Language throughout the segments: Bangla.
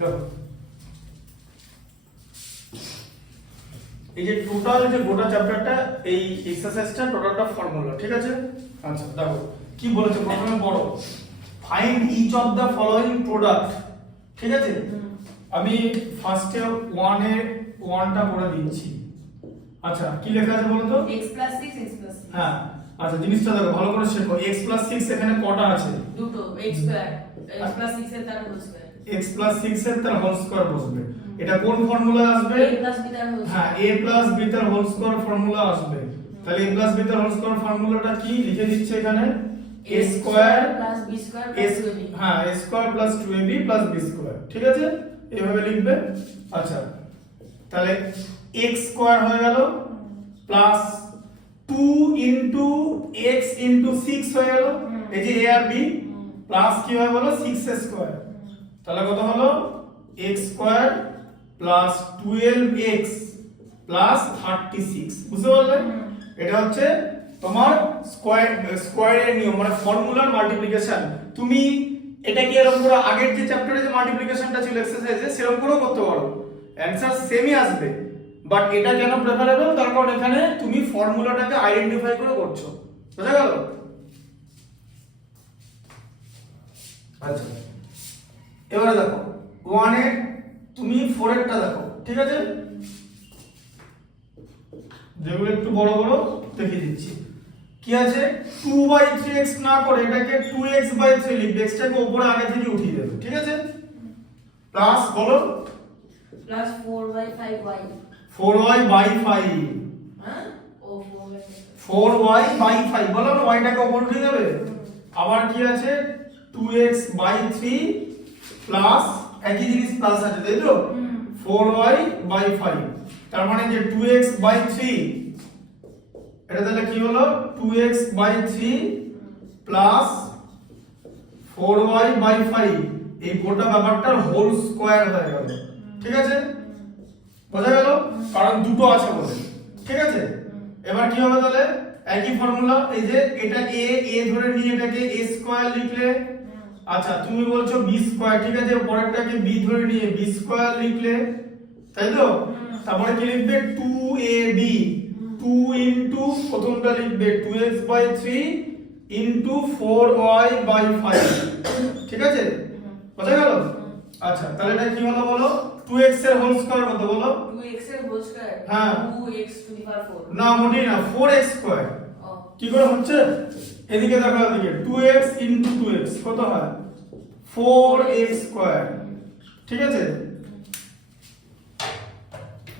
দেখো এই যে টোটাল যে গোটা চ্যাপ্টারটা এই এক্সারসাইজটা টোটালটা ফর্মুলা, ঠিক আছে? আচ্ছা দেখো কি বলেছে প্রথমে পড়ো, find each of the following product, ঠিক আছে? আমি ফার্স্টে 1 এর 1টা করে দিচ্ছি। আচ্ছা কি লেখা আছে বলো তো? x + 6 x + 6। হ্যাঁ আচ্ছা জিনিসটা দেখো ভালো করে শেখো। x + 6 এখানে কটা আছে? দুটো, x স্কয়ার x + 6 এর তার হোল স্কয়ার, x + 6 এর তার হোল স্কয়ার বসবে। এটা কোন ফর্মুলা আসবে? a + b তার হোল হ্যাঁ a + b তার হোল স্কয়ার ফর্মুলা আসবে। তাহলে a + b তার হোল স্কয়ার ফর্মুলাটা কি লিখে দিচ্ছে এখানে? a square + b square + 2ab। হ্যাঁ a square + 2ab + b square, ঠিক আছে? এইভাবে লিখবে। আচ্ছা তাহলে x স্কয়ার হয়ে গেল প্লাস 2 ইনটু x ইনটু 6 হয়ে গেল, এই যে a আর b প্লাস কি হয়ে গেল 6 স্কয়ার। তাহলে কত হলো? x square plus 12x plus 36, বুঝতে পারলে? এটা হচ্ছে তোমার স্কয়ারের নিয়ম, মানে ফর্মুলার মাল্টিপ্লিকেশন। তুমি এটা কি এরকম করে আগের যে চ্যাপ্টারে যে মাল্টিপ্লিকেশনটা ছিল এক্সারসাইজে সেরকম করেও করতে পারো, অ্যানসার সেমই আসবে। বাট এটা কেন প্রেফারেবল? তার কারণ এখানে তুমি ফর্মুলাটাকে আইডেন্টিফাই করে করছো, বুঝা গেল? আচ্ছা এবারে দেখো 1 এর তুমি 4 এরটা দেখো, ঠিক আছে? যেগুলো একটু বড় বড় দেখিয়ে দিচ্ছি। কি আছে? 2/3x না করে এটাকে 2x/3 লিখবে, x টাকে উপরে আগে থেকে উঠিয়ে দেবে, ঠিক আছে? প্লাস বলো প্লাস 4/5y 4y/5, হ্যাঁ ও 4y/5 বলো না, y টাকে উপরে উঠিয়ে দেবে। আবার কি আছে? 2x/3 প্লাস একই জিনিস প্লাস আছে, তাই তো? 4y/5, তার মানে যে 2x/3 এটা তাহলে কি হলো? 2x/3 প্লাস 4y/5, এই গোটা ব্যাপারটার হোল স্কয়ার হয়ে গেল, ঠিক আছে? বোঝা গেল? কারণ দুটো আছে বলে, ঠিক আছে? এবার কি হবে তাহলে? একই ফর্মুলা, এই যে এটা a ধরে নিয়ে এটাকে a স্কয়ার লিখলে। আচ্ছা তুমি বলছো b স্কয়ার, ঠিক আছে? পরেরটাকে b ধরে নিয়ে b স্কয়ার লিখলে, তাই তো? তারপরে কি লিখবে? 2ab 2 ইনটু প্রথমটা লিখবে 2x/3 ইনটু 4y/5, ঠিক আছে? বোঝা গেল? আচ্ছা তাহলে এটা কি হলো বলো? 2x এর হোল স্কয়ার কত বলো? 2x এর হোল স্কয়ার হ্যাঁ 2x⁴ না মোটেই না, 4x স্কয়ার। কি করে হচ্ছে? এদিকে দেখো, এদিকে 2x ইনটু 2x কত হয়? 4x স্কয়ার, ঠিক আছে?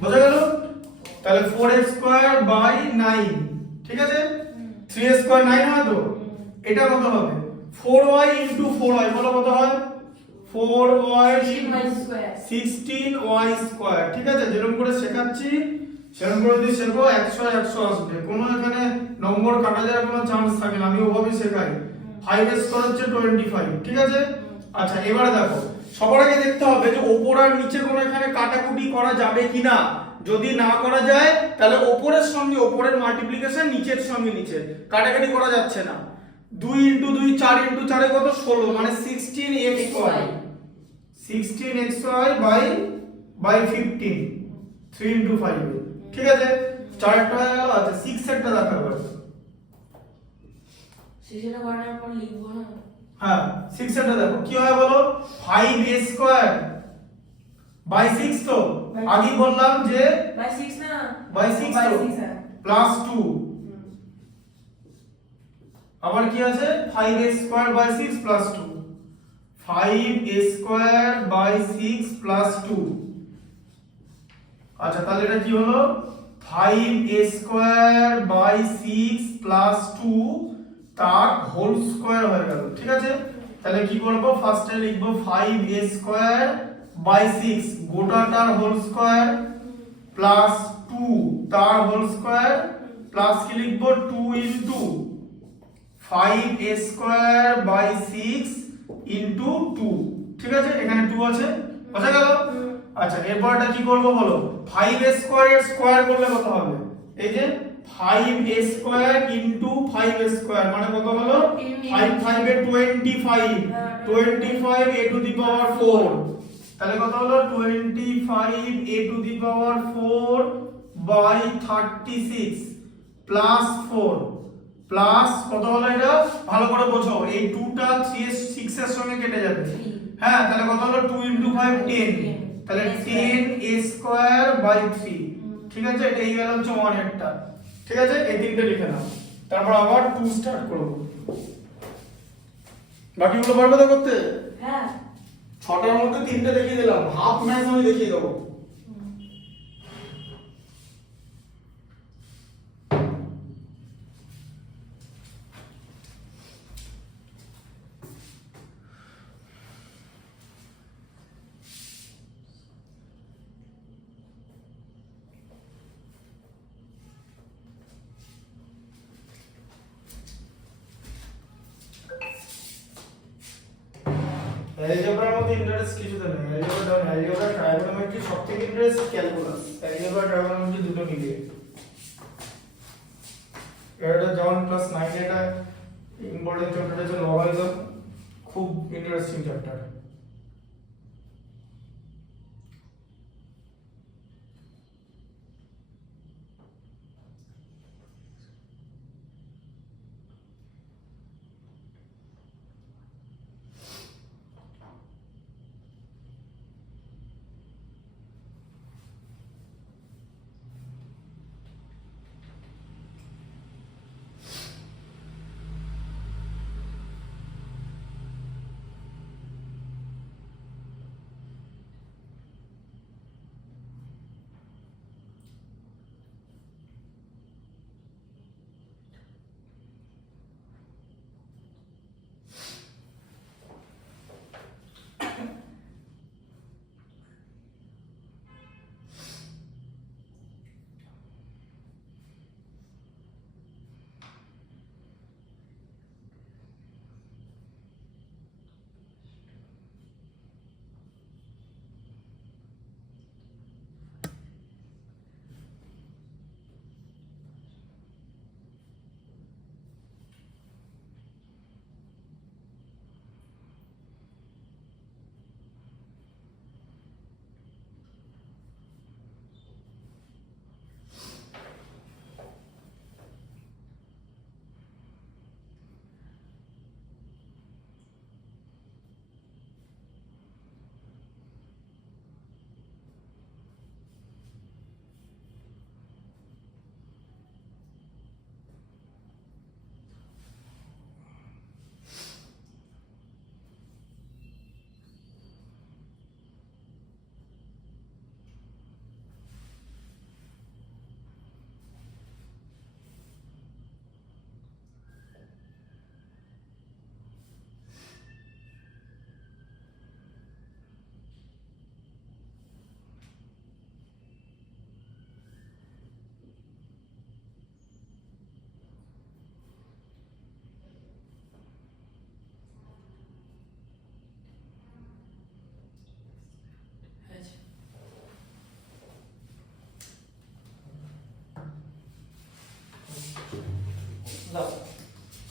বোঝা গেল? তাহলে 4x স্কয়ার বাই 9, ঠিক আছে? 3x স্কয়ার 9 হয় তো? এটা কত হবে? 4y ইনটু 4y বলো কত হয়? 4y 16y স্কয়ার, ঠিক আছে? যেরকম করে শেখাচ্ছি সেরকম করে যদি শেখো 100 100 আসবে, কোনো এখানে নম্বর কাটা যাওয়ার কোনো চান্স থাকে না, আমি ওভাবেই শেখাই। 5 স্কয়ার হচ্ছে 25, ঠিক আছে? আচ্ছা এবারে দেখো সবার আগে দেখতে হবে যে উপর আর নিচে কোনো এখানে কাটাকুটি করা যাবে কিনা। যদি না করা যায় তাহলে উপরের সঙ্গে উপরের মাল্টিপ্লিকেশন, নিচের সঙ্গে নিচে কাটাকাটি করা যাচ্ছে না। 2 ইনটু 2 4 ইনটু 4 কত? 16, মানে 16xy 16xy বাই 15, 3 ইনটু 5, ঠিক আছে? 4টা হয়ে গেল। আচ্ছা 6 এরটা দেখাবো। সেটা বানানোর পর লিখবো না? হ্যাঁ 6 এরটা দেখো কি হয় বলো? 5a স্কয়ার বাই 6, তো আগেই বললাম যে বাই 6 না, বাই 6 তো প্লাস 2, আবার কি আছে? 5a square by 6 plus 2, 5a square by 6 plus 2। আচ্ছা তাহলে এটা কি হলো? 5a স্কয়ার বাই 6 প্লাস 2 তার হোল স্কয়ার হয়ে গেল, ঠিক আছে? তাহলে কি করব? ফার্স্টে লিখব 5a স্কয়ার বাই 6 গোটাটার হোল স্কয়ার প্লাস 2 তার হোল স্কয়ার প্লাস কি লিখব? 2 into 5a square by 6 into 2, ঠিক আছে? এখানে 2 আছে, বোঝা গেল? আচ্ছা এরপরটা কি করব বলো? 5a স্কয়ার এর স্কয়ার করলে কত হবে? এই যে 5a square into 5a square মানে কত হলো? 5 5 এ 25, 25 a টু দি পাওয়ার 4 তাহলে কত হলো 25 a to the power 4 by 36 plus 4 plus কত হলো এটা ভালো করে বোঝো, এই 2 টা 3 এর 6 এর সঙ্গে কেটে যাবে। হ্যাঁ, তাহলে কত হলো 2 * 5 10, তাহলে 10 a স্কয়ার বাই 3। ঠিক আছে, এটা এই গেল হচ্ছে 1 একটা। ঠিক আছে, এই তিনটে লিখে নাও, তারপর আবার 2 স্টার্ট করব। বাকিগুলো পারবে তো করতে? হ্যাঁ, 6টার মধ্যে 3টে দেখিয়ে দিলাম, হাফ ম্যাথ আমি দেখিয়ে দেবো। অ্যালজেব্রার মধ্যে ইন্টারেস্ট কিছুতে নেই। অ্যালজেব্রা ট্রাইগোনোমেট্রি সবথেকে ইন্টারেস্ট ক্যালকুলাস। অ্যালজেব্রা ট্রাইগোনোমেট্রি দুটো মিলিয়ে। এটা যখন ক্লাস 9 এটা ইম্পর্টেন্ট চ্যাপ্টার আছে লগারিদম, খুব ইন্টারেস্টিং চ্যাপ্টার।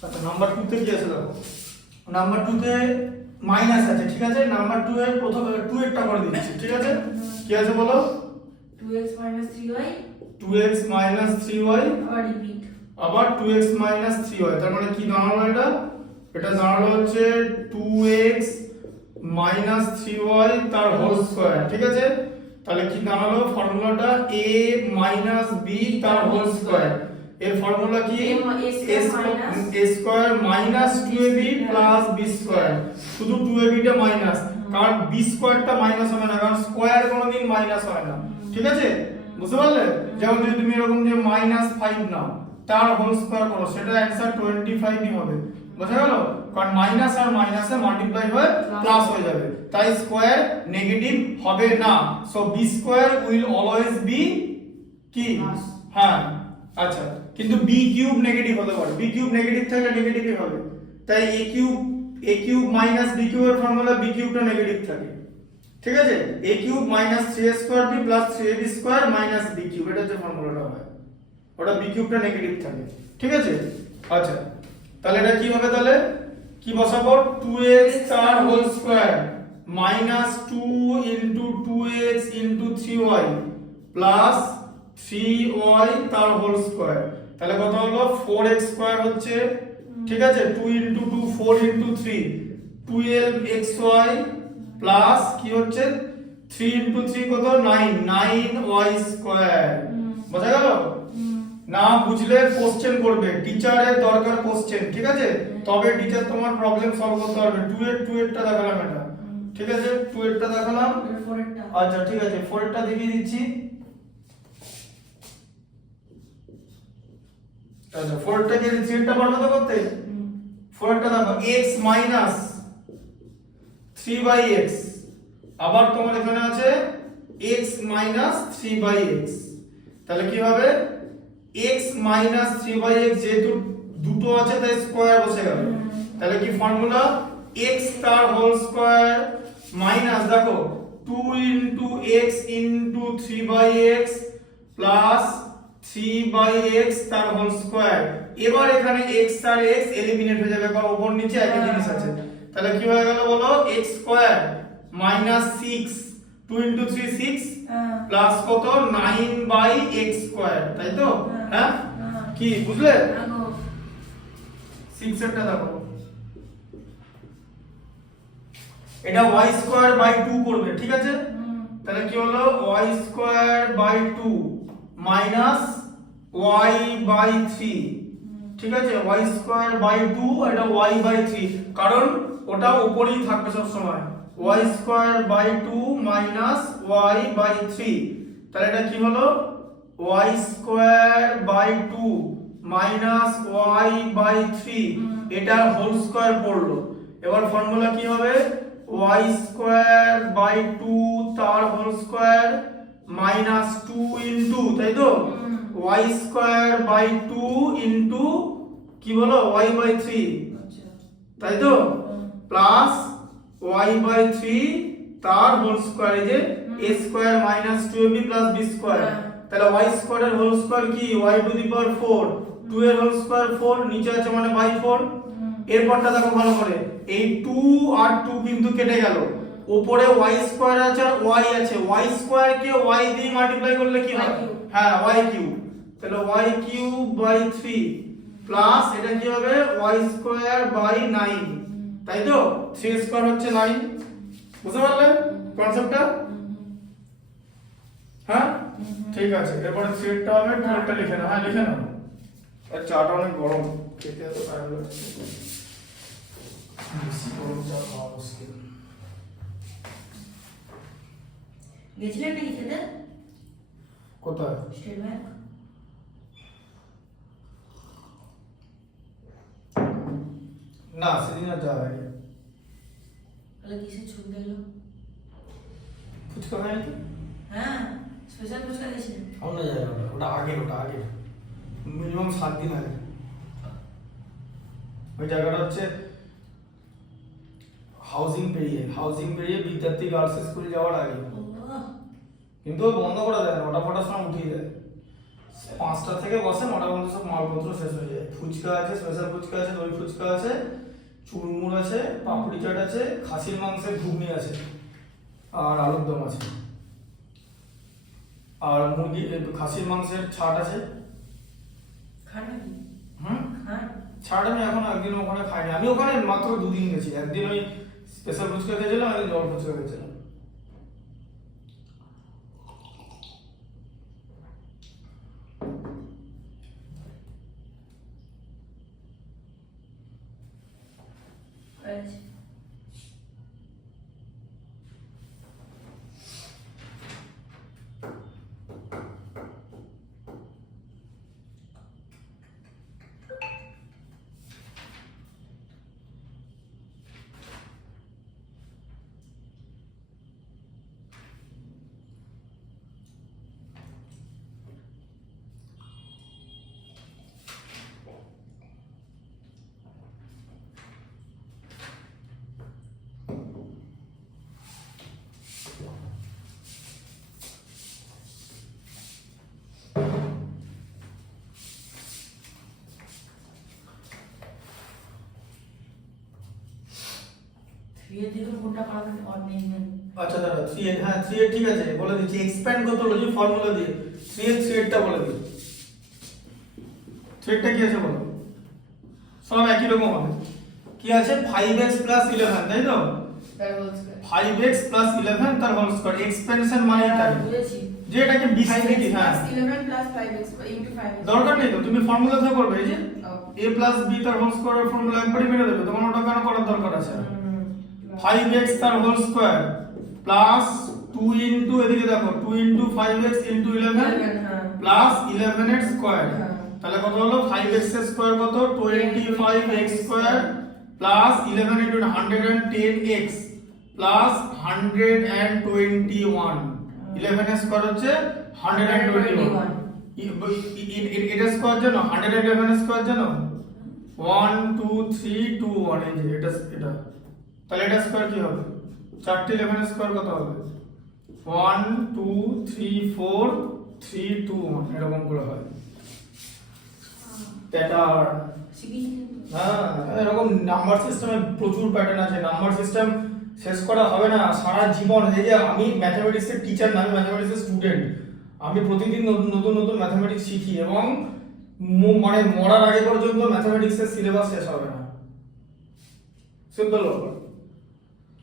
আচ্ছা, নাম্বার 2 তে কি আছে দেখো। নাম্বার 2 তে মাইনাস আছে, ঠিক আছে। নাম্বার 2 এর প্রথমে 2 এরটা করে দিচ্ছি, ঠিক আছে। কি আছে বলো? 2x 3y 2x 3y আবার রিপিট, আবার 2x 3y, তার মানে কি দাঁড়ালো এটা? এটা দাঁড়ালো হচ্ছে 2x 3y তার হোল স্কয়ার, ঠিক আছে। তাহলে কি দাঁড়ালো ফর্মুলাটা? a b তার হোল স্কয়ার। এর ফর্মুলা কি? a square minus 2ab plus b square. শুধু 2ab টা মাইনাস, কারণ b স্কয়ারটা মাইনাস হবে না, কারণ স্কয়ার কোনোদিন মাইনাস হয় না, ঠিক আছে। বুঝতে পারলে? যেমন যদি তুমি এরকম যে -5 নাও, তার হোল স্কয়ার করো, সেটা অ্যানসার 25 ই হবে। বুঝা গেল? কারণ মাইনাস আর মাইনাসে মাল্টিপ্লাই হয়ে প্লাস হয়ে যাবে, তাই স্কয়ার নেগেটিভ হবে না। So b square will always be কি? হ্যাঁ, আচ্ছা। কিন্তু b কিউব নেগেটিভ হতে পারে, b কিউব নেগেটিভ থাকলে নেগেটিভই হবে। তাই a cube minus b cube এর ফর্মুলা b কিউবটা নেগেটিভ থাকে, ঠিক আছে। a cube minus 3a square b plus 3ab square minus b cube, এটা যে ফর্মুলাটা হয় ওটা b কিউবটা নেগেটিভ থাকে, ঠিক আছে। আচ্ছা, তাহলে এটা কি হবে? তাহলে কি বসাবো? 2x তার whole square minus 2 into 2x into 3y plus 3y তার হোল স্কয়ার, তাহলে কত হলো 4x স্কয়ার হচ্ছে, ঠিক আছে, 2 ইন্টু 2 4 ইন্টু 3 12xy প্লাস কি হচ্ছে 3 ইন্টু 3 কত 9 9y স্কয়ার। বোঝা গেল? না বুঝলে কোশ্চেন করবে, টিচারের দরকার কোশ্চেন, ঠিক আছে, তবে টিচার তোমার প্রবলেম সলভ করতে পারবে। 2 এরটা দেখালাম এটা, ঠিক আছে, 2 এরটা দেখালাম। আচ্ছা ঠিক আছে, 4 এরটা দেখিয়ে দিচ্ছি। আচ্ছা 4 এরটা কি 3 এরটা পারবে তো করতে? 4 এরটা দেখো x মাইনাস 3/x, আবার তোমার এখানে আছে x মাইনাস 3/x, তাহলে কি হবে x মাইনাস 3/x, যেহেতু দুটো আছে তাই স্কয়ার বসে গেল, তাহলে কি ফর্মুলা x তার হোল স্কয়ার মাইনাস দেখো 2 into x into 3/x plus 3/x তার হোল স্কয়ার। এবার এখানে x আর x এলিমিনেট হয়ে যাবে, কারণ উপর নিচে একই জিনিস আছে, তাহলে কি হয়ে গেল বলো x square minus 6 2 into 3 6 plus কত 9/x স্কয়ার, তাই তো? হ্যাঁ কি বুঝলে? 6 এরটা দেখো, এটা y স্কয়ার বাই 2 করবে, ঠিক আছে, তাহলে কি হলো y square by 2 minus y by 3, ঠিক আছে, y স্কয়ার বাই 2 এটা y বাই 3, কারণ ওটা উপরেই থাকবে সব সময়, y square by 2 minus y by 3, তাহলে এটা কি হলো y square by 2 minus y by 3, এটা হোল স্কয়ার পড়লো। এবার ফর্মুলা কি হবে y স্কয়ার বাই 2 তার হোল স্কয়ার মাইনাস 2 ইনটু, তাই তো, y স্কয়ার বাই 2 ইনটু কি বলো y বাই 3, তাই তো, প্লাস y বাই 3 তার হোল স্কয়ার, এই যে a square minus 2ab plus b square, তাহলে y স্কয়ারের হোল স্কয়ার কি y টু দি পাওয়ার 4, 2 এর হোল স্কয়ার 4, নিচে আছে মানে বাই 4। এরপরটা দেখো ভালো করে, এই 2 আর 2 কিন্তু কেটে গেল, উপরে y স্কয়ার আছে আর y আছে, y স্কয়ার কে y দিয়ে মাল্টিপ্লাই করলে কি হয়, হ্যাঁ y কিউব, তাহলে y কিউব বাই 3 প্লাস এটা কি হবে y স্কয়ার বাই 9, তাই তো, 3 স্কয়ার হচ্ছে 9। বুঝতে পারলে কনসেপ্টটা? হ্যাঁ ঠিক আছে, এরপরে 3 টা হবে, 2 টা লিখে নাও, হ্যাঁ লিখে নাও, আর চাটা অনেক গরম, খেতে এত টাইম লাগছে, বেশি গরম চা খাওয়া মুশকিল। গেছিলেন নাকি খেতে? কোথায়? State bank. না সেদিন আর যাওয়া হয়নি। তাহলে কিসের ছবি গেল? ফুচকা খাইনি তো? হ্যাঁ স্পেশাল ফুচকা দিয়েছিলেন? অন্য জায়গা, ওটা আগে মিনিমাম 7 দিন আগে। ওই জায়গাটা হচ্ছে হাউজিং পেরিয়ে বিদ্যার্থী গার্লস স্কুল যাওয়ার আগে, কিন্তু বন্ধ করে দেয়, 9টার সময় উঠিয়ে দেয়, 5টা থেকে বসে 9টা পর্যন্ত সব মালপত্র শেষ হয়ে যায়। ফুচকা আছে, স্পেশাল ফুচকা আছে, দই ফুচকা আছে, চুরমুর আছে, পাপড়ি চাট আছে, খাসির মাংসের ঘুগনি আছে, আর আলুর দম আছে, আর মুরগি খাসির মাংসের ছাট আছে। খান নাকি? খান। ছাট আমি এখন একদিন ওখানে খাইনি, আমি ওখানে মাত্র 2 দিন গেছি, একদিন ওই স্পেশাল ফুচকা খেয়েছিলাম, একদিন জল ফুচকা খেয়েছিলাম। আচ্ছা এর থেকে কোনটা পাবেন অড নেই নেই আচ্ছা দাঁড়া 3 হ্যাঁ 3 ঠিক আছে বলে দিচ্ছি এক্সপ্যান্ড কত হলো যে ফর্মুলা দিয়ে 3 টা বলে দিই 3 কি আছে বলো সব একই রকম হবে কি আছে 5x 11 তাই তো তার হোল স্কয়ার 5x 11 তার হোল স্কয়ার এক্সপেনশন মানে তাই বুঝেছি যে এটাকে বিস্তৃতি হ্যাঁ 11 plus 5x into 5x দরকার নেই তো তুমি ফর্মুলা থেকে করবে এই যে a b তার হোল স্কয়ারের ফর্মুলা একবারই মেরে দেবে তোমার ওটা কেন করার দরকার আছে 5x তার হোল স্কয়ার প্লাস 2 ইনটু এদিকে দেখো 2 ইনটু 5x ইনটু 11 প্লাস 11 এর স্কয়ার তাহলে কত হলো 5x এর স্কয়ার কত 25x square plus 11 into 110x plus 121 11 এর স্কয়ার হচ্ছে 121 এটা স্কয়ার জানো 111 এর স্কয়ার জানো 1 2 3 2 1 এই যে এটা তাহলে এটা স্কয়ার কি হবে 4টি 11 এর স্কয়ার কত হবে 1 2 3 4 3 2 1 এরকম করে হয় প্যাটার্ন শিখিয়েছি কিন্তু হ্যাঁ এরকম নাম্বার সিস্টেমে প্রচুর প্যাটার্ন আছে নাম্বার সিস্টেম শেষ করা হবে না সারা জীবন এই যে আমি ম্যাথমেটিক্সের টিচার না আমি ম্যাথমেটিক্সের স্টুডেন্ট আমি প্রতিদিন নতুন নতুন ম্যাথমেটিক্স শিখি এবং মানে মরার আগে পর্যন্ত ম্যাথমেটিক্সের সিলেবাস শেষ হবে না সিম্পল ব্যাপার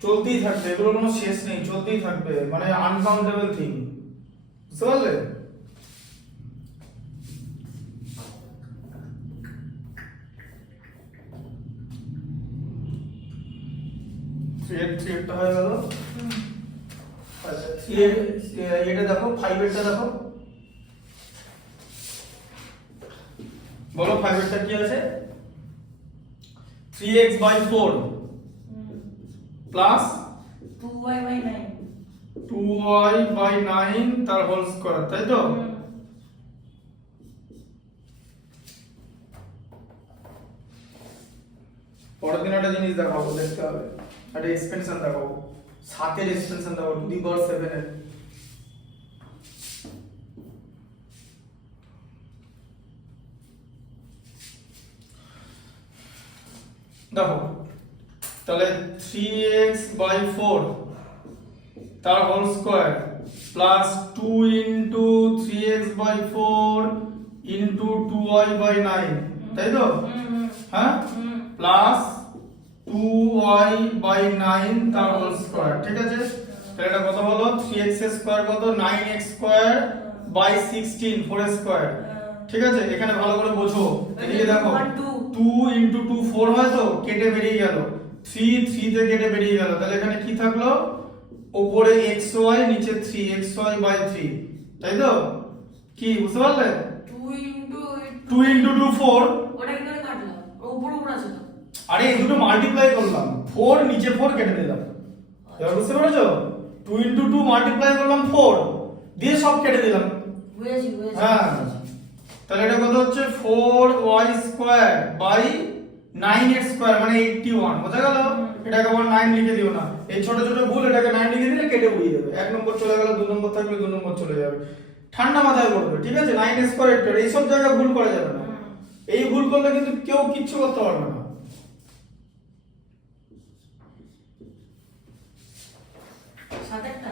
চলতেই থাকবে এগুলোর কোনো শেষ নেই চলতেই থাকবে মানে আনকাউন্টেবল থিং বুঝতে পারলে থ্রি হয়ে গেল আচ্ছা এটা দেখো 5 এরটা দেখো বলো 5 এরটা কি আছে 3x by 4 plus 2y by 9 2y by 9 তার হোল স্কয়ার তাই তো পরের দিন একটা জিনিস দেখাবো দেখতে হবে একটা এক্সপেনশন দেখাবো 7 এর এক্সপেনশন দেখাবো টু দি পাওয়ার 7 এর দেখো তাহলে 3x by 4 তার whole square plus 2 into 3x by 4 into 2y by 9 তাই তো হ্যাঁ প্লাস 2y by 9 তার হোল স্কয়ার ঠিক আছে তাহলে এটা কত হলো 3x এর স্কয়ার কত 9x স্কয়ার by 16 4 স্কয়ার ঠিক আছে এখানে ভালো করে বোঝো এদিকে দেখো 2 ইনটু 2 4 হয় তো কেটে বেরিয়ে গেল 3 তে কেটে বেরিয়ে গেল তাহলে এখানে কি থাকলো উপরে xy নিচে 3xy by 3 তাই তো কি বুঝতে পারলে 2 ইনটু 2 4 ওটা কি করে কাটলাম উপর উপর আছে তো আরে এই দুটো মাল্টিপ্লাই করলাম 4 নিচে 4 কেটে দিলাম এবার বুঝতে পেরেছো 2 ইনটু 2 মাল্টিপ্লাই করলাম 4 দিয়ে সব কেটে দিলাম বুঝেছি হ্যাঁ তাহলে এটা কত হচ্ছে 4y square by 9x square মানে 81 বোঝা গেল এটাকে আবার 9 লিখে দিও না এই ছোট ছোট ভুল এটাকে 9 লিখে দিলে কেটে উড়িয়ে যাবে এক নম্বর চলে গেল দুই নম্বর থাকলে দুই নম্বর চলে যাবে ঠান্ডা মাথায় করবে ঠিক আছে 9 স্কয়ার এই সব জায়গায় ভুল করা যাবে না এই ভুল করলে কিন্তু কেউ কিচ্ছু করতে পারবে না সাতেরটা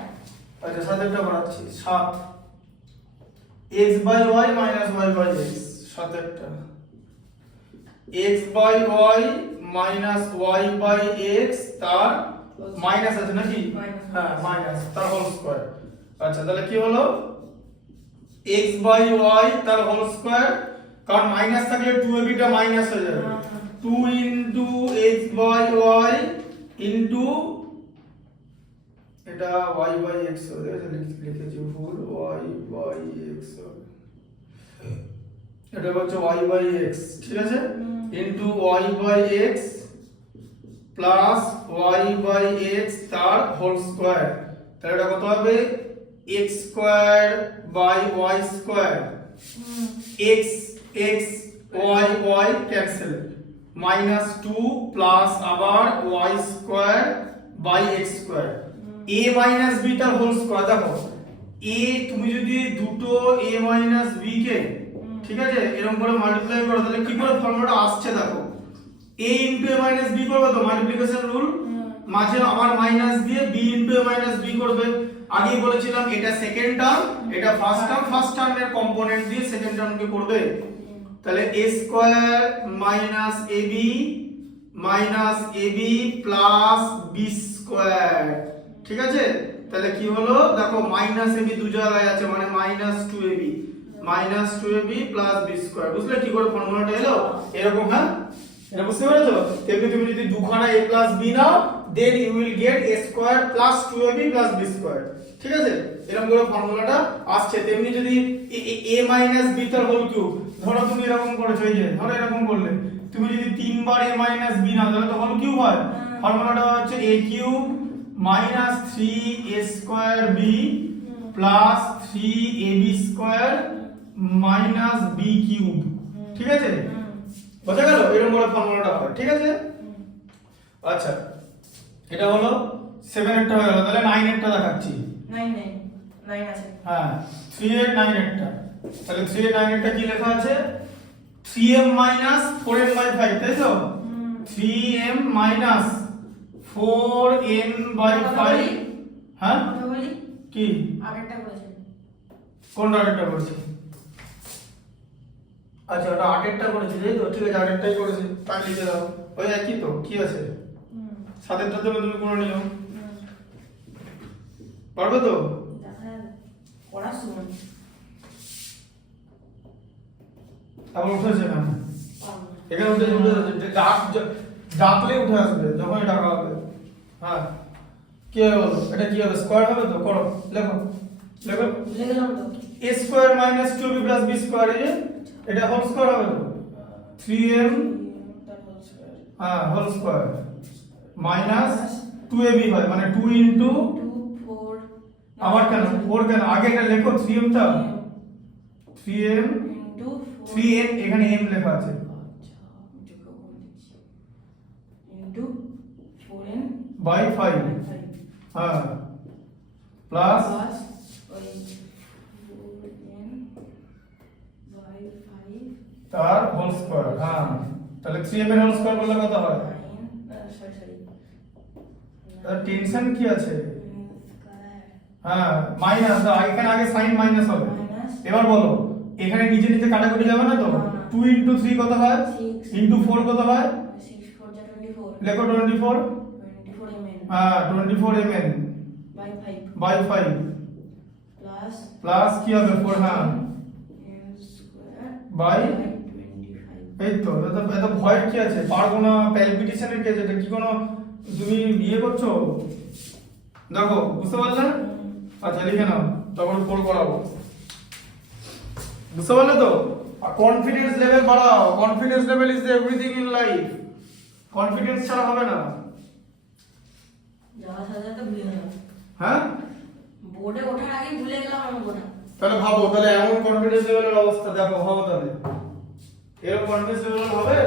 আচ্ছা সাতেরটা বানাচ্ছি 7 x by y minus y by x সাতেরটা x by y minus y by x তার মাইনাস আছে নাকি হ্যাঁ মাইনাস তার হোল স্কয়ার আচ্ছা তাহলে কি হলো x by y তার হোল স্কয়ার কারণ মাইনাস থাকলে 2ab টা মাইনাস হয়ে যাবে 2 into x by y into এটা y by x হবে এটা লিখেছি ভুল y by x হবে এটা হচ্ছে y by x ঠিক আছে into y by x plus y by x তার হোল স্কয়ার তাহলে এটা কত হবে x square by y square x x y y cancel minus 2 plus আবার y square by x square a minus b তার হোল স্কয়ার দেখো a তুমি যদি দুটো a মাইনাস b কে ঠিক আছে এরকম করে মাল্টিপ্লাই করো তাহলে কি করে ফর্মুলাটা আসছে দেখো a into a minus b করবে তো মাল্টিপ্লিকেশন রুল মাঝে আবার মাইনাস দিয়ে b into a minus b করবে। আগেই বলেছিলাম এটা সেকেন্ড টার্ম, এটা ফার্স্ট টার্মের কম্পোনেন্ট দিয়ে সেকেন্ড টার্মকে করবে। তাহলে a square minus ab plus b square, ঠিক আছে? তাহলে কি হলো দেখো মাইনাস ab দু জায়গায় আছে মানে minus 2ab plus b square. বুঝলে কি করে ফর্মুলাটা এলো? এরকম, হ্যাঁ এটা বুঝতে পেরেছো? তেমনি তুমি যদি দুখানা a plus b now then you will get a square plus 2ab plus b square, ঠিক আছে? এরকম করে ফর্মুলাটা আসছে। তেমনি যদি a minus b তার হোল কিউব, ধরো তুমি এরকম করেছো, এই যে ধরো এরকম করলে তুমি যদি তিনবার a minus b নাও তাহলে তো হোল কিউব হয়। ফর্মুলাটা হচ্ছে a cube minus 3a square b plus 3ab square minus b cube, ঠিক আছে? বোঝা গেল? এরকম করে ফর্মুলাটা হয়, ঠিক আছে? আচ্ছা, এটা হলো 7 এরটা হয়ে গেল। তাহলে 9 এরটা দেখাচ্ছি। 9 আছে। হ্যাঁ 3 9 এরটা। তাহলে 3 9 এরটা কি লেখা আছে? 3m 4n/5, তাই তো? 3m 4n/5। হ্যাঁ কথা বলি কি আগেরটা করেছেন। কোনটা আগেরটা করেছি? আচ্ছা ওটা আগেরটা করেছি, তাই তো? ঠিক আছে, আগেরটাই করেছি, তাই লিখে দাও। ওই একই তো, কি আছে? সাতেরটা জন্য তুমি করে নিও, পারবে তো? দেখা যাবে পড়ার সময় আবার উঠেছে না পারবো না। এখানে উঠে ডাকলে উঠে আসবে যখনই ডাকা হবে। হ্যাঁ কি হবে বলো? এটা কি হবে? স্কয়ার হবে তো? করো, লেখো ভুলে গেলাম তো। a square minus 2b plus b square, এই যে এটা হোল স্কয়ার হবে তো? 3m তার হোল স্কয়ার হ্যাঁ হোল স্কয়ার মাইনাস 2ab হয় মানে 2 ইনটু 2 4 আবার কেন 4 কেন? আগে এটা লেখো 3m টা, 3m ইনটু 3m এখানে m লেখা আছে। আচ্ছা এটা কম দিচ্ছি ইনটু 4n বাই 5 হ্যাঁ প্লাস প্লাস ওই 4n বাই 5 তার হোল স্কয়ার। হ্যাঁ তাহলে 3m এর হোল স্কয়ার করলে কত হয়? 9 সরি তার টেনশন কি আছে? স্কয়ার হ্যাঁ মাইনাস দাও, এখানে আগে সাইন মাইনাস হবে। মাইনাস এবার বলো এখানে নিচে নিচে কাটাকুটি যাবে না তো? 2 ইনটু 3 কত হয়? 6 ইনটু 4 কত হয়? 6 4 যা 24 লেখো 24। 24 mn হ্যাঁ 24 mn by 5 by 5 plus plus কি হবে 4 হ্যাঁ n স্কয়ার বাই 25 এই তো। এত ভয় কি আছে? পারবো না প্যালপিটেশনের কি আছে? এটা কি কোনো তুমি বিয়ে করছো? দেখো বুঝতে পারলে? আচ্ছা লিখে নাও, তখন 4 করাবো। বুঝতে পারলে তো? কনফিডেন্স লেভেল বাড়াও। Confidence level is everything in life. Confidence ছাড়া হবে না। যাওয়ার সাথে সাথে ভুলে গেলাম, হ্যাঁ বোর্ডে ওঠার আগে ভুলে গেলাম অঙ্কটা। তাহলে ভাবো, তাহলে এমন কনফিডেন্স লেভেলের অবস্থা দেখো, ভাবো তাহলে এরকম কনফিডেন্স লেভেল হবে?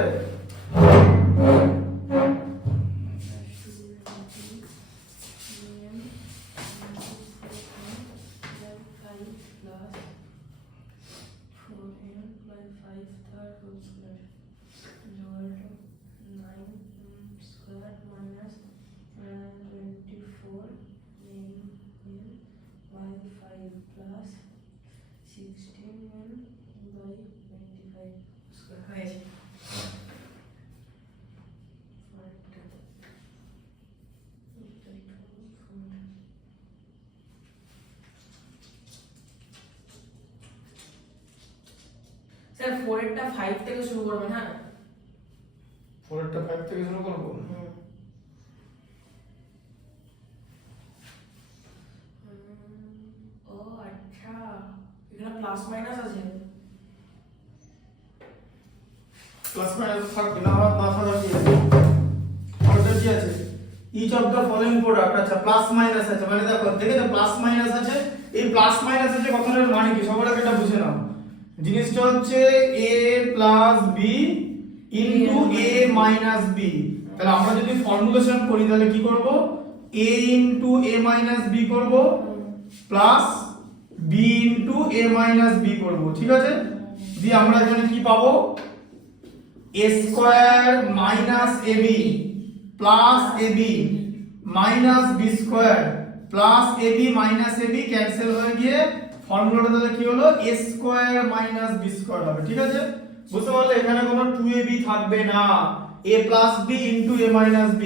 স্যার 4 এরটা 5 থেকে শুরু করবেন। হ্যাঁ 4 টা 5 থেকে শুরু করবো। ও আচ্ছা এখানে প্লাস মাইনাস আছে। প্লাস মাইনাস থাকবে না, না থাকা কি আছে? ওটা কি আছে? Each of the following product. আচ্ছা প্লাস মাইনাস আছে মানে দেখো দেখেছো প্লাস মাইনাস আছে। এই প্লাস মাইনাস আছে কথাটার মানে কি সবার আগে এটা বুঝে নাও। জিনিসটা হচ্ছে a plus b into a minus b। তাহলে আমরা যদি ফর্মুলেশন করি তাহলে কি করব? a into a minus b করব plus b into a minus b করব, ঠিক আছে? দিয়ে আমরা এখানে কি পাবো? a square minus ab plus ab minus B square plus AB minus AB cancel হয়ে গিয়ে ফর্মুলাটা তাহলে কি হলো A square minus B square হবে। ঠিক আছে, বুঝতে পারলে এখানে কোনো 2ab থাকবে না, a plus b into a minus b।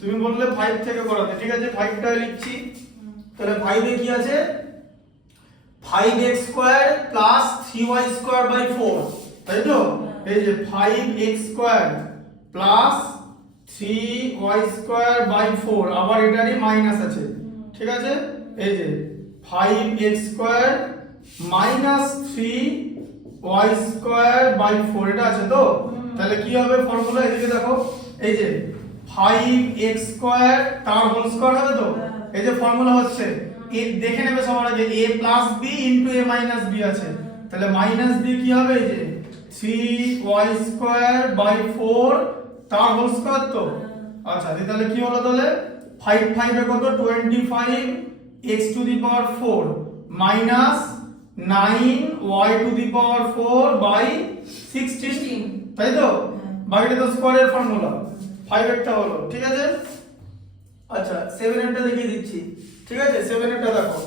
তুমি বললে 5 থেকে করাতে, ঠিক আছে 5টা লিখছি। তাহলে 5 এ কি আছে 5x square plus 3y square by 4, তাই তো? এই যে 5x square plus 3y square by 4, আবার এটারই মাইনাস আছে। ঠিক আছে, এই যে 5x square minus 3y square by 4 এটা আছে তো? তাহলে কি হবে ফর্মুলা, এদিকে দেখো, এই যে 5x স্কয়ার তার হোল স্কয়ার হবে তো? এই যে ফর্মুলা হচ্ছে দেখে নেবে সবার আগে a plus b into a minus b আছে, তাহলে মাইনাস b কি হবে, এই যে 3y স্কয়ার বাই 4 তার হোল স্কয়ার তো? আচ্ছা তাহলে কি হলো, তাহলে 5 5 এ কত 25 x to the power 4 minus 9 y to the power 4 by 16, তাই তো? বাকিটা তো স্কয়ারের ফর্মুলা, 5 একটা হলো। ঠিক আছে, আচ্ছা 7 এরটা দেখিয়ে দিচ্ছি। ঠিক আছে, 7 এরটা দেখো,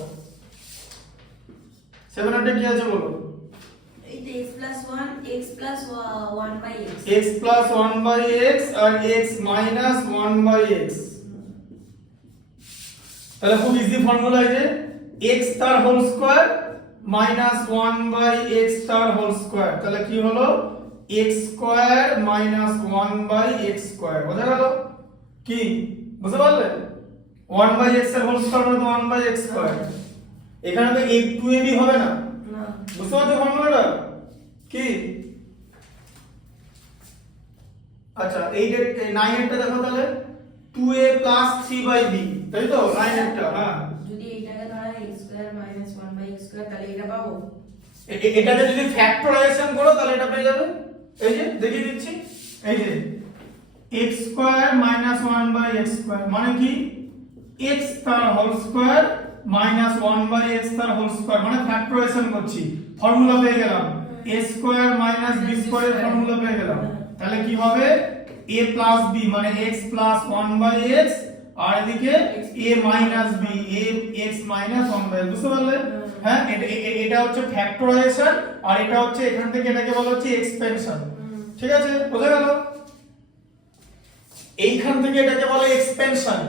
7 এরটা কি আছে বলো? এই তো x plus 1 x plus 1 by x x plus 1 by x R x minus 1 by x। তাহলে খুব ইজি ফর্মুলা, এই যে x তার whole square minus 1 by x তার হোল স্কয়ার, তাহলে কি হলো x square minus 1 by x square. বোঝা গেল? কি বুঝতে পারলে? 1 by x এর হোল স্কয়ার মানে তো 1 by x স্কয়ার। এখানে তো 2ab হবে না, না বুঝতে পারছো ফর্মুলাটা কি? আচ্ছা এই যে 9 এরটা দেখো, তাহলে 2a 3/b, তাই তো? 9 এরটা, হ্যাঁ যদি এইটাকে ধরা x square minus 1 by x square, তাহলে এটা পাবো। এটাকে যদি ফ্যাক্টরাইজেশন করো তাহলে এটা পেয়ে যাবে। এই যে দেখিয়ে দিচ্ছি, এই যে x square minus 1 by x square মানে কি x তার whole square minus 1 by x তার হোল স্কয়ার, মানে ফ্যাক্টরাইজেশন করছি, ফর্মুলা পেয়ে গেলাম। a স্কয়ার মাইনাস b স্কয়ারের ফর্মুলা পেয়ে গেলাম। তাহলে কি হবে a প্লাস b মানে x প্লাস 1 বাই x, আর এদিকে a minus b a x minus 1 by. বুঝতে পারলে? হ্যাঁ, এটা হচ্ছে ফ্যাক্টরাইজেশন, আর এটা হচ্ছে এখান থেকে এটাকে বলা হচ্ছে এক্সপেনশন। ঠিক আছে, বোঝা গেল? এইখান থেকে এটাকে বলে এক্সপেনশন,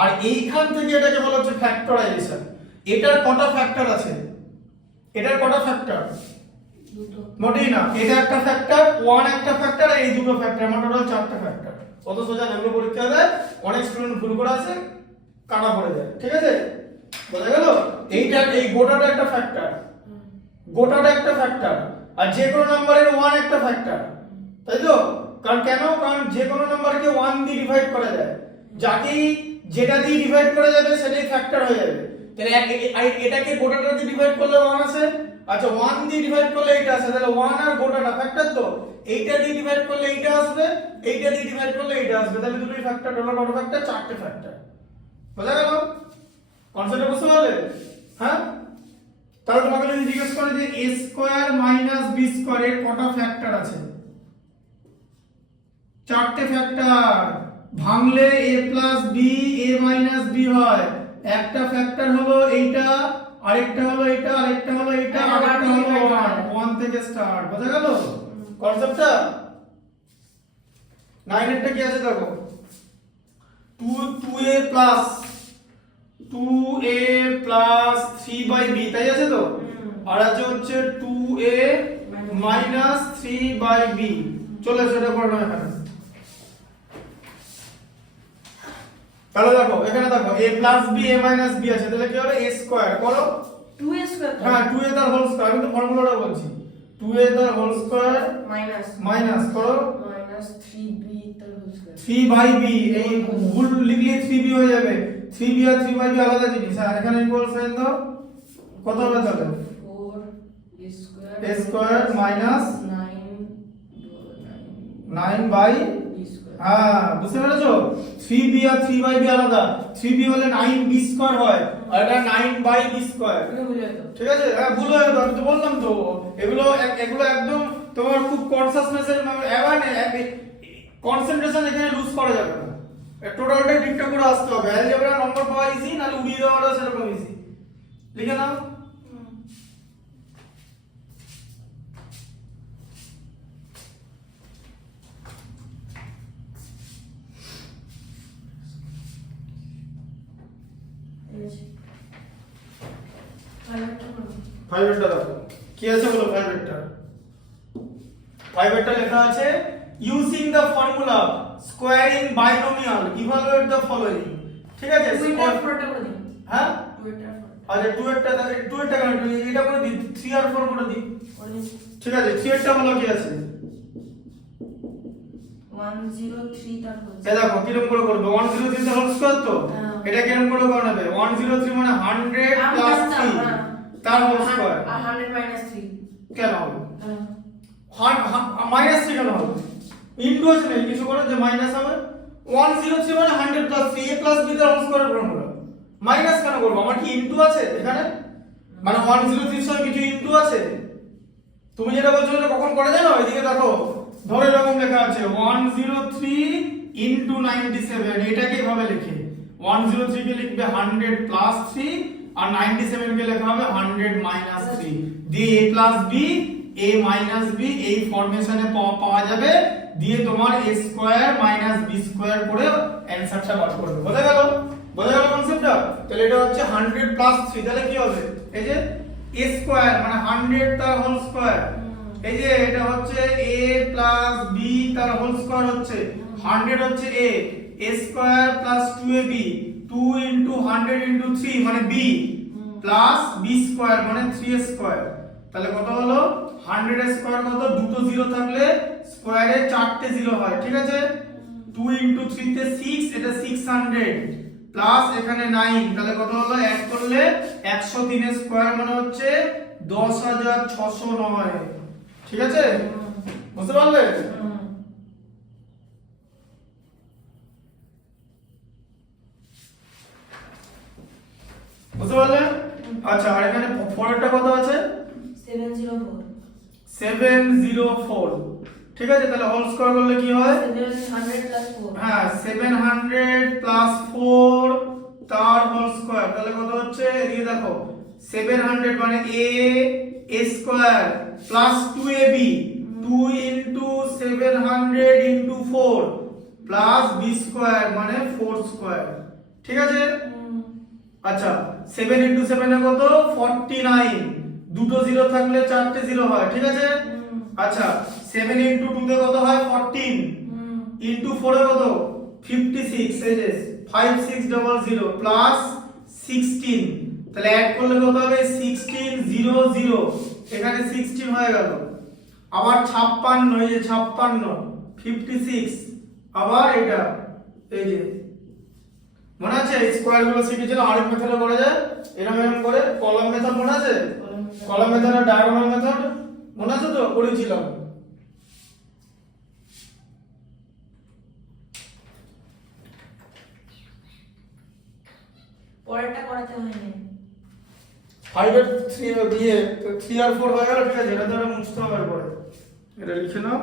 আর এইখান থেকে এটাকে বলা হচ্ছে ফ্যাক্টরাইজেশন। এটার কটা ফ্যাক্টর আছে? এটার কটা ফ্যাক্টর? দুটো। মোটেই না, এটা একটা ফ্যাক্টর, 1 একটা ফ্যাক্টর, আর এই দুটো ফ্যাক্টর, আমার টোটাল 4টা ফ্যাক্টর। কত সোজা এগুলো পরীক্ষা দেয়, অনেক স্টুডেন্ট ভুল করে আছে, কাটা পড়ে যায়। ঠিক আছে, বোঝা গেল? এইটা এই গোটাটা একটা ফ্যাক্টর, গোটাটা একটা ফ্যাক্টর, আর যে কোনো নাম্বারের 1 একটা ফ্যাক্টর, তাই তো? কারণ কেন? কারণ যে কোনো নাম্বারকে 1 দিয়ে ডিভাইড করা যায়, যাকেই যেটা দিয়ে ডিভাইড করা যাবে সেটাই ফ্যাক্টর হয়ে যাবে। তাহলে এটাকে গোটাটা দিয়ে ডিভাইড করলে 1 আসে, আচ্ছা 1 দিয়ে ডিভাইড করলে এইটা আসে, তাহলে 1 আর গোটাটা ফ্যাক্টর তো? এইটা দিয়ে ডিভাইড করলে এইটা আসবে, এইটা দিয়ে ডিভাইড করলে এইটা আসবে, তাহলে দুটোই ফ্যাক্টর, টোটাল কত ফ্যাক্টর? 4টে ফ্যাক্টর। বোঝা গেল? কনসেপ্টটা বুঝতে পারলে? হ্যাঁ, তাহলে তোমাকে যদি জিজ্ঞেস করে যে a square minus b square এর কটা ফ্যাক্টর আছে? 4টে ফ্যাক্টর। ভাঙলে a plus b a minus b হয়। একটা ফ্যাক্টর হলো এইটা, আরেকটা হলো এইটা, আরেকটা হলো এইটা, আরেকটা হলো 1 থেকে স্টার্ট। বোঝা গেল কনসেপ্টটা? 9 এরটা কি আছে দেখো, 2a প্লাস 3/b, তাই আছে তো? আর আছে হচ্ছে 2a মাইনাস 3/b। চলে সেটা করো এখানে। তাহলে দেখো এখানে দেখো a plus b a minus b আছে, তাহলে কি হবে a স্কয়ার করো 2a স্কয়ার। হ্যাঁ 2a তার হোল স্কয়ার, আমি তো ফর্মুলাটা বলছি, 2a তার হোল স্কয়ার মাইনাস মাইনাস করো মাইনাস 3b তার হোল স্কয়ার। 3/b, এই ভুল লিখলে 3b হয়ে যাবে, 3b আর 3/b আলাদা জিনিস। আর এখানে ইকুয়াল সাইন দাও, কত হবে তাহলে? 4 square a square minus 9 9 by, b square. হ্যাঁ বুঝতে পেরেছো? 3b আর 3/b আলাদা, 3b হলে 9b স্কয়ার হয়, আর এটা 9/b স্কয়ার। এটা বুঝলে তো? ঠিক আছে, হ্যাঁ ভুল হয়ে গেল, আমি তো বললাম তো, এগুলো এগুলো একদম তোমার খুব কনসাসনেস এর অ্যাওয়ারনেস, কনসেন্ট্রেশন এখানে লুজ করা যাবে না। টোটালটা ঠিকঠাক করে আসতে হবে। অ্যালজেব্রা নম্বর পাওয়া ইজি, নাহলে উড়িয়ে দেওয়াটা সেরকম ইজি। লিখে নাও। ফাইভেরটা দেখো কি আছে বলো। ফাইভেরটা লেখা আছে using the formula squaring binomial evaluate the following. ঠিক আছে, হ্যাঁ আচ্ছা 2 এরটা কেন এটা করে দিই, 3 আর 4 করে দিই। ঠিক আছে, 3 এরটা বলো কি আছে। 103 তার হচ্ছে এই দেখো কিরকম করে করবে, 103 টা হোল স্কয়ার তো। এটা কিরকম করে করে নেবে, 103 মানে 100 প্লাস 3 তার হোল স্কয়ার। 100 minus 3 কেন হবে মাইনাস 3 কেন হবে, ইনটু আছে না কিছু করে যে মাইনাস হবে। 103 মানে 100 প্লাস 3 a প্লাস b তার হোল স্কয়ার ফর্মুলা। মাইনাস কেন করব, আমার কি ইনটু আছে এখানে, মানে 103 এর সঙ্গে কিছু ইনটু আছে। তুমি যেটা বলছো এটা কখন করে জানো, এদিকে দেখো ধরে এরকম লেখা আছে 103 ইনটু 97। এটাকে এভাবে লিখে 103 কে লিখবে 100 প্লাস 3 আর 97 কে লেখা হবে 100 মাইনাস 3 দিয়ে a plus b a minus b এই ফরমেশনে পাওয়া যাবে, দিয়ে তোমার a square minus b square করে অ্যানসারটা বার করবে। বোঝা গেল কনসেপ্টটা। তাহলে এটা হচ্ছে 100 প্লাস 3, তাহলে কি হবে এই যে a স্কয়ার মানে 100 তার হোল স্কয়ার, এই যে এটা হচ্ছে a প্লাস b তার হোল স্কয়ার হচ্ছে 100 হচ্ছে a square plus 2ab 2 into 100 into 3 মানে b প্লাস b স্কয়ার মানে 3 স্কয়ার। তাহলে কত হলো 100 এর স্কয়ার কত, দুটো জিরো থাকলে স্কয়ারে চারটে জিরো হয়। ঠিক আছে, 2 ইনটু 3 তে 6, এটা 600 প্লাস এখানে 9, তাহলে কত হলো অ্যাড করলে 103 এর স্কয়ার মানে হচ্ছে 10609। ঠিক আছে, বুঝতে পারলে। বুঝতে পারলে। আচ্ছা আর এখানে পরেরটা কত আছে 704। ঠিক আছে, তাহলে হোল স্কয়ার করলে কি হয় 700 plus 4 হ্যাঁ 700 প্লাস 4 তার হোল স্কয়ার, তাহলে কত হচ্ছে এদিকে দেখো 700 মানে a square plus 2ab 2 into 700 into 4 plus b square মানে 4 স্কয়ার। ঠিক আছে, আচ্ছা 7 ইনটু 7 এর কত 49, দুটো জিরো থাকলে চারটে জিরো হয়। ঠিক আছে, আচ্ছা 7 ইনটু 2 তে কত হয় 14 ইনটু 4 এ কত 56, এই যে 5600 প্লাস 16, তাহলে অ্যাড করলে কত হবে 1600, এখানে 16 হয়ে গেল। আবার 56, এই যে 56 56, আবার এটা এই যে মনে আছে স্কয়ার গুলো শিখেছিলাম আরেক মেথডে করা যায় এরকম করে, কলাম মেথড মনে আছে, কলাম মেথড আর ডায়াগোনাল মেথড মনে আছে তো, করেছিলাম। পরেরটা করাতে হয়নি। 5 এর 3 দিয়ে 3 আর 4 হয়ে গেল। ঠিক আছে, এটা তো মুছতে হবে পরে, এটা লিখে নাও।